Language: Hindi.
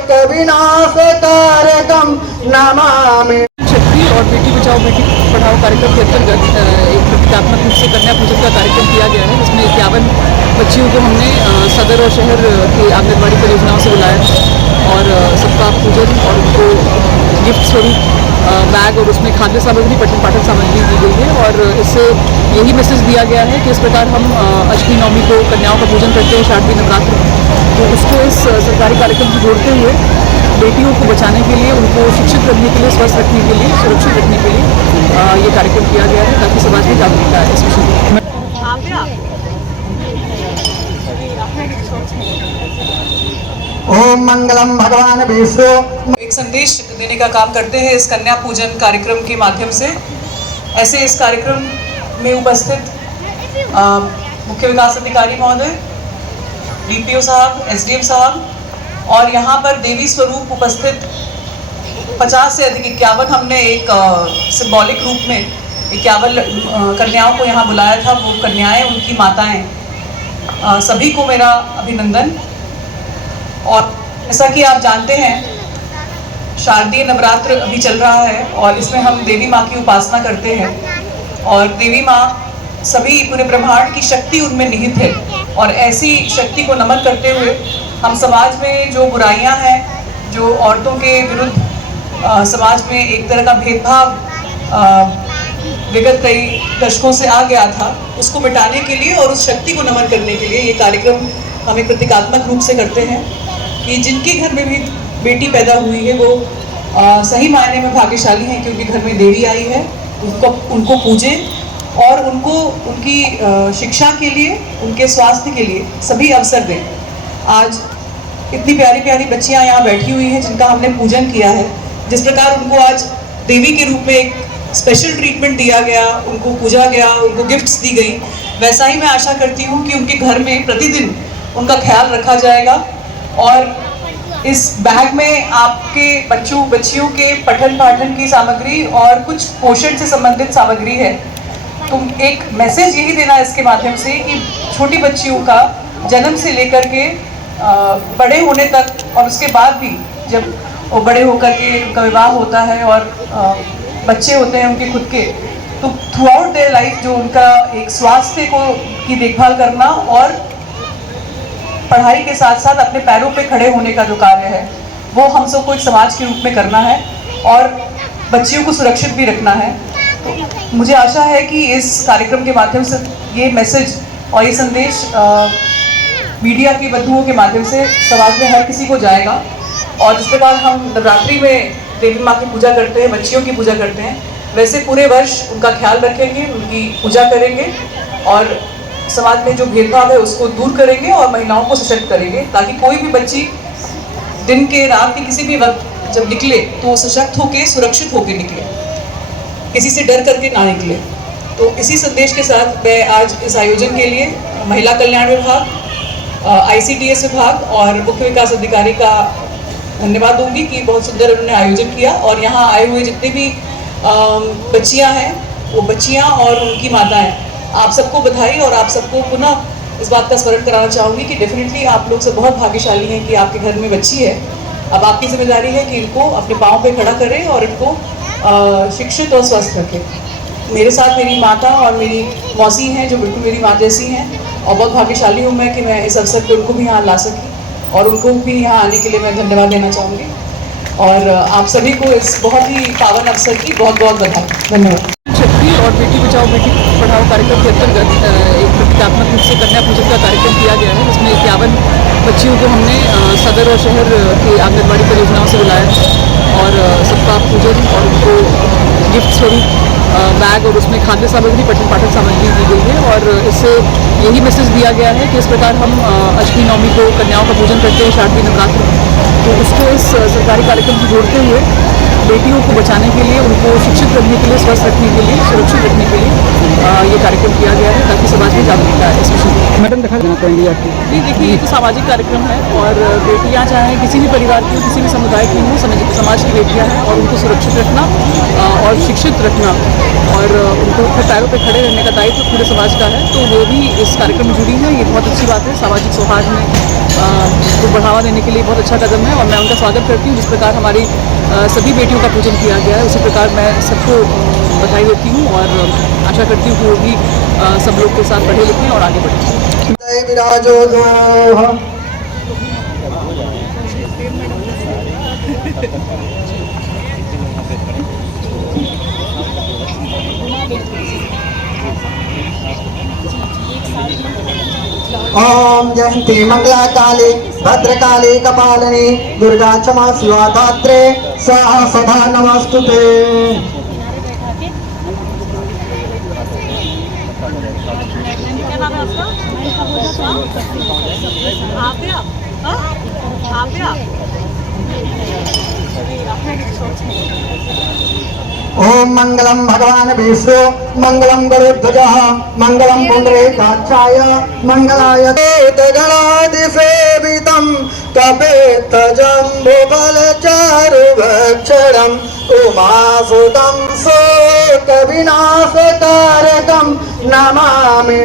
एक विनाशकारकं नमामि। शक्ति और बेटी बचाओ बेटी पढ़ाओ कार्यक्रम के अंतर्गत एक प्रतीकात्मक रूप से कन्या पूजन का कार्यक्रम किया गया है, जिसमें 51 बच्चियों को हमने सदर और शहर की आंगनबाड़ी परियोजनाओं से बुलाया और सबका पूजन और उनको गिफ्ट स्वरूप बैग और उसमें खाद्य सामग्री पठन पाठन सामग्री दी गई है। और इससे यही मैसेज दिया गया है कि इस प्रकार हम अष्टमी नवमी को कन्याओं का पूजन करते हैं, शारदीय नवरात्र, तो उसको इस सरकारी कार्यक्रम से जोड़ते हुए बेटियों को बचाने के लिए, उनको शिक्षित करने के लिए, स्वस्थ रखने के लिए, सुरक्षित रखने के लिए ये कार्यक्रम किया गया है ताकि समाज में जागरूकता है इस विषय में। ओम मंगलम भगवान विष्णु। एक संदेश देने का काम करते हैं इस कन्या पूजन कार्यक्रम के माध्यम से। ऐसे इस कार्यक्रम में उपस्थित मुख्य विकास अधिकारी महोदय, डीपीओ साहब, एसडीएम साहब और यहाँ पर देवी स्वरूप उपस्थित 50 से अधिक 51 हमने एक सिंबॉलिक रूप में 51 कन्याओं को यहाँ बुलाया था। वो कन्याएं, उनकी माताएं, सभी को मेरा अभिनंदन। और जैसा कि आप जानते हैं, शारदीय नवरात्र अभी चल रहा है और इसमें हम देवी माँ की उपासना करते हैं और देवी माँ सभी पूरे ब्रह्मांड की शक्ति उनमें निहित है। और ऐसी शक्ति को नमन करते हुए हम समाज में जो बुराइयां हैं, जो औरतों के विरुद्ध समाज में एक तरह का भेदभाव विगत कई दशकों से आ गया था, उसको मिटाने के लिए और उस शक्ति को नमन करने के लिए ये कार्यक्रम हम एक प्रतीकात्मक रूप से करते हैं कि जिनके घर में भी बेटी पैदा हुई है वो सही मायने में भाग्यशाली हैं, क्योंकि घर में देवी आई है। उनको पूजें और उनको उनकी शिक्षा के लिए, उनके स्वास्थ्य के लिए सभी अवसर दें। आज इतनी प्यारी प्यारी बच्चियां यहाँ बैठी हुई हैं जिनका हमने पूजन किया है। जिस प्रकार उनको आज देवी के रूप में एक स्पेशल ट्रीटमेंट दिया गया, उनको पूजा गया, उनको गिफ्ट्स दी गई, वैसा ही मैं आशा करती हूँ कि उनके घर में प्रतिदिन उनका ख्याल रखा जाएगा। और इस बैग में आपके बच्चों बच्चियों के पठन पाठन की सामग्री और कुछ पोषण से संबंधित सामग्री है। तो एक मैसेज यही देना इसके माध्यम से कि छोटी बच्चियों का जन्म से लेकर के बड़े होने तक और उसके बाद भी जब वो बड़े होकर के उनका विवाह होता है और बच्चे होते हैं उनके खुद के, तो थ्रू आउट देयर लाइफ जो उनका एक स्वास्थ्य की देखभाल करना और पढ़ाई के साथ साथ अपने पैरों पे खड़े होने का जो कार्य है वो हम सबको एक समाज के रूप में करना है और बच्चियों को सुरक्षित भी रखना है। तो मुझे आशा है कि इस कार्यक्रम के माध्यम से ये मैसेज और ये संदेश मीडिया की बंधुओं के माध्यम से समाज में हर किसी को जाएगा। और जिस प्रकार हम नवरात्रि में देवी माँ की पूजा करते हैं, बच्चियों की पूजा करते हैं, वैसे पूरे वर्ष उनका ख्याल रखेंगे, उनकी पूजा करेंगे और समाज में जो भेदभाव है उसको दूर करेंगे और महिलाओं को सशक्त करेंगे, ताकि कोई भी बच्ची दिन के रात के किसी भी वक्त जब निकले तो वो सशक्त होके, सुरक्षित होके निकले, किसी से डर करके ना निकले। तो इसी संदेश के साथ मैं आज इस आयोजन के लिए महिला कल्याण विभाग, ICDS विभाग और मुख्य विकास अधिकारी का धन्यवाद दूंगी कि बहुत सुंदर उन्होंने आयोजन किया। और यहाँ आए हुए जितने भी बच्चियाँ हैं, वो बच्चियाँ और उनकी माताएं, आप सबको बधाई। और आप सबको पुनः इस बात का स्मरण कराना चाहूँगी कि डेफिनेटली आप लोग सब बहुत भाग्यशाली हैं कि आपके घर में बच्ची है। अब आपकी जिम्मेदारी है कि इनको अपने पाँव पे खड़ा करें और इनको शिक्षित और स्वस्थ रखें। मेरे साथ मेरी माता और मेरी मौसी हैं जो बिल्कुल मेरी माँ जैसी हैं और बहुत भाग्यशाली हूँ मैं कि मैं इस अवसर पर उनको भी यहाँ ला सकी और उनको भी यहाँ आने के लिए मैं धन्यवाद देना चाहूँगी। और आप सभी को इस बहुत ही पावन अवसर की बहुत बहुत बधाई। धन्यवाद। शक्ति और बेटी बचाओ बेटी पढ़ाओ कार्यक्रम के अंतर्गत एक प्रतीकात्मक रूप से कन्या पूजन का कार्यक्रम किया गया है, जिसमें 51 बच्चियों को हमने सदर और शहर की आंगनबाड़ी परियोजनाओं से बुलाया और सबका पूजन और उनको गिफ्ट स्वरूप बैग और उसमें खाद्य सामग्री पठन पाठन सामग्री दी गई है। और इससे यही मैसेज दिया गया है कि इस प्रकार हम अष्टमी नवमी को कन्याओं का पूजन करते हैं, शारदीय नवरात्र, तो उसको इस सरकारी कार्यक्रम से जोड़ते हुए बेटियों को बचाने के लिए, उनको शिक्षित करने के लिए, स्वस्थ रखने के लिए, सुरक्षित रखने के लिए ये कार्यक्रम किया गया है ताकि समाज में जागरूकता है इस विषय में। मैडम दिखा देना चाहेंगी आपकी? जी देखिए, ये तो सामाजिक कार्यक्रम है और बेटियां चाहे किसी भी परिवार की, किसी भी समुदाय की हों, समाज की बेटियां हैं और उनको सुरक्षित रखना और शिक्षित रखना और उनको अपने पैरों पर खड़े रहने का दायित्व पूरे समाज का है। तो वो भी इस कार्यक्रम में जुड़ी है, ये बहुत अच्छी बात है। सामाजिक सौहार्द में को बढ़ावा देने के लिए बहुत अच्छा कदम है और मैं उनका स्वागत करती हूँ। जिस प्रकार हमारी सभी बेटियों का पूजन किया गया है, उसी प्रकार मैं सबको बधाई देती हूँ और आशा करती हूँ कि वो भी सब लोग के साथ पढ़े लिखें और आगे बढ़ें। जय विराजो दोह। ओम जयंती मंगला काली भद्रकाली कपालिनी दुर्गा क्षमा शिवा धात्रे स्वाहा सदा नमस्तुते। क्या नाम है आपका? ओम मंगलम भगवान विष्णु मंगलम गरुड़ध्वजः मंगलम पुंडरीकाक्षाय मंगलाय गणादिसेवितं कपित्थजम्बुफलचारुभक्षणम् उमासुतं शोकविनाशकारकं नमामि।